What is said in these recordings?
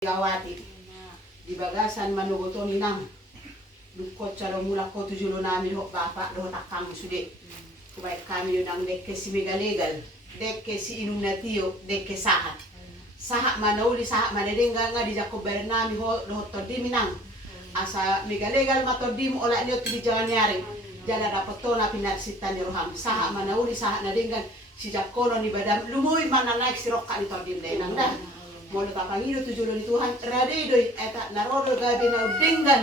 Gawati di bagasan manugoto ni nang lukot calo mula ko tujulo namin ho bapa do takang sude kubay kami yun ang dekke si megalegal dekke si inung natiyo dekke sahat sahat manauli sahat manadengga nga di jako bernami ho do todi minang asa megalegal matodi mo ola niyo tudi jalan yari jala rapoto na pinaksitan ni roham sahat manauli sahat nadenggan si jakono ni badam lumoy mana naik si rokka ni todi nang dah mau tapangido tujulo ni Tuhan radedoy eta narodo gabi na denggan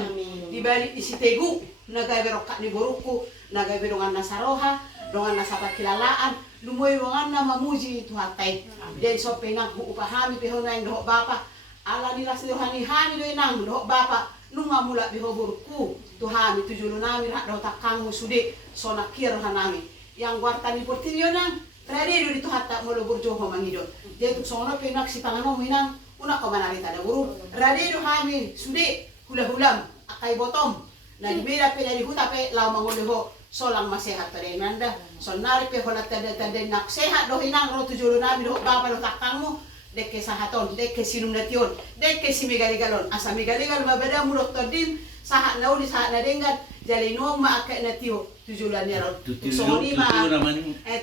di balik isi tegu nagabe rokka ni boruku nagabe dongan nasaroha dongan nasapat kilalaan lumoy wangan na mamuji Tuhan tay jadi sope nang upahami pihona yang dohok bapa ala nilas rohani hani doy nang dohok bapa nunga mula biho boruku Tuhan tujulo nami rak doh takangmu sude sona kir hanami yang wartani portilio nang radedo di Tuhan tak molo burjoho mangido dia tu sono penak si pangano minang una ko manari tada guru radedo kami sude hula-hulam akai botom na dibera pe dari huta pe law manguleho solang masehat tare nanda sonari pe holat tada nak sehat do hinang ro tujulo nabi do baba do takangmu dekke sahaton dekke sinum nation dekke si megaligalon asa megaligal mabada murok todim sahat nauli sahat nadenggan jalino ma akak natio tujulan ya ro songoni ma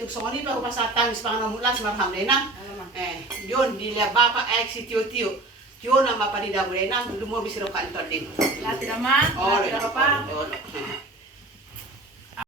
tuksongoni pa upasatang ispang namulas marham denang yon dilihat bapak si tio na maparida mo renang lumor bisiro kan todim Lati naman, oh lati na pa.